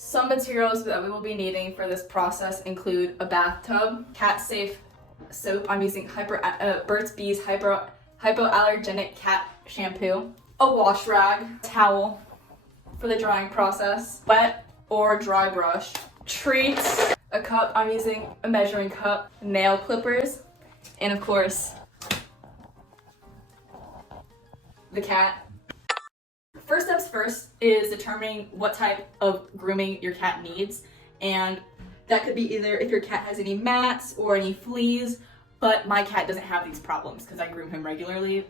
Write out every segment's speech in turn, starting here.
Some materials that we will be needing for this process include a bathtub, cat-safe soap. I'm using Burt's Bees hypoallergenic cat shampoo, a wash rag, towel for the drying process, wet or dry brush, treats, a cup. I'm using a measuring cup, nail clippers, and of course, the cat. First steps first is determining what type of grooming your cat needs, and that could be either if your cat has any mats or any fleas, but my cat doesn't have these problems because I groom him regularly.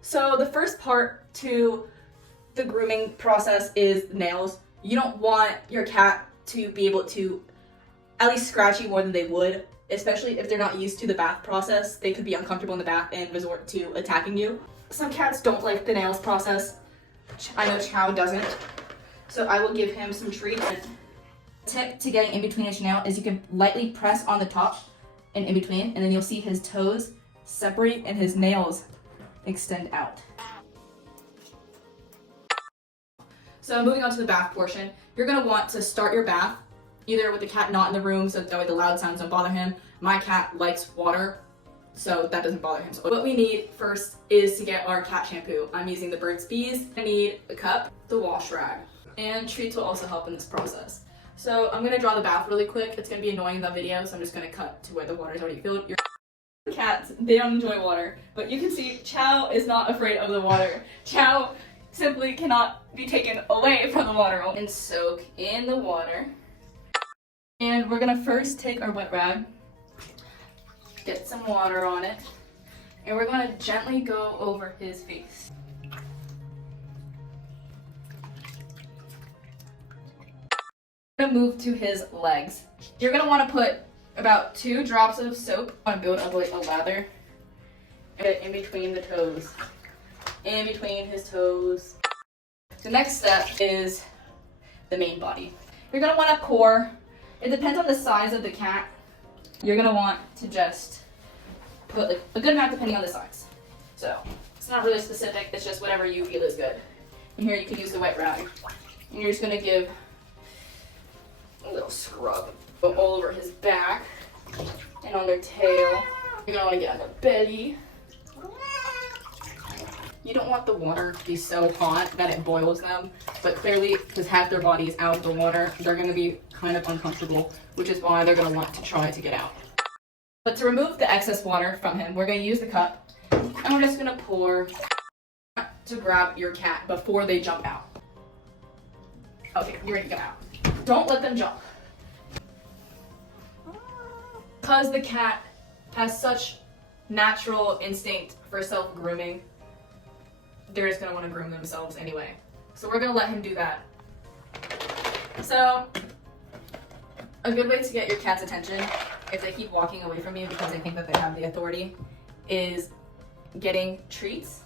So the first part to the grooming process is nails. You don't want your cat to be able to at least scratch you more than they would, especially if they're not used to the bath process. They could be uncomfortable in the bath and resort to attacking you. Some cats don't like the nails process. I know Chow doesn't. So I will give him some treats. Tip to getting in between each nail is you can lightly press on the top and in between, and then you'll see his toes separate and his nails extend out. So moving on to the bath portion, you're gonna want to start your bath either with the cat not in the room, so that way the loud sounds don't bother him. My cat likes water, so that doesn't bother him. So what we need first is to get our cat shampoo. I'm using the Burt's Bees. I need a cup, the wash rag, and treats will also help in this process. So I'm gonna draw the bath really quick. It's gonna be annoying in the video, so I'm just gonna cut to where the water's already filled. Your cats, they don't enjoy water, but you can see Chow is not afraid of the water. Chow simply cannot be taken away from the water and soak in the water. And we're gonna first take our wet rag, get some water on it, and we're gonna gently go over his face. We're gonna move to his legs. You're gonna wanna put about 2 drops of soap on build up like a lather in between the toes. In between his toes. The next step is the main body. You're gonna wanna pour. It depends on the size of the cat. You're gonna want to just put a good amount depending on the size. So it's not really specific, it's just whatever you feel is good. And here you can use the wet rag. And you're just gonna give a little scrub all over his back and on their tail. You're gonna wanna get on their belly. You don't want the water to be so hot that it boils them, but clearly, because half their body is out of the water, they're gonna be kind of uncomfortable, which is why they're gonna want to try to get out. But to remove the excess water from him, we're gonna use the cup, and we're just gonna pour to grab your cat before they jump out. Okay, you're ready to go out. Don't let them jump. Because the cat has such natural instinct for self-grooming, they're just gonna wanna groom themselves anyway. So we're gonna let him do that. So, a good way to get your cat's attention, if they keep walking away from you because they think that they have the authority, is getting treats.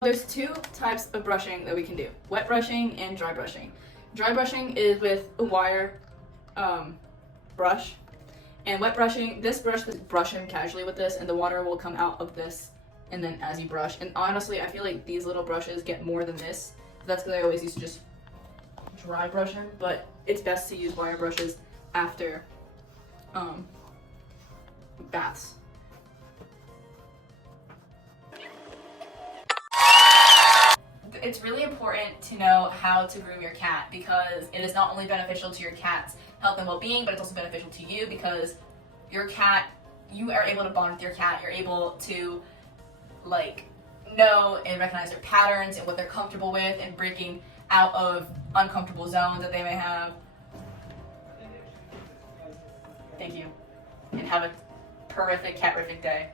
There's 2 types of brushing that we can do, wet brushing and dry brushing. Dry brushing is with a wire brush, and wet brushing, this brush, just brush him casually with this and the water will come out of this and then as you brush. And honestly, I feel like these little brushes get more than this. That's because I always used to just dry brush him, but it's best to use wire brushes after baths. It's really important to know how to groom your cat because it is not only beneficial to your cat's health and well-being, but it's also beneficial to you because your cat, you are able to bond with your cat. You're able to know and recognize their patterns and what they're comfortable with and breaking out of uncomfortable zones that they may have. Thank you, and have a terrific, cat-rific day.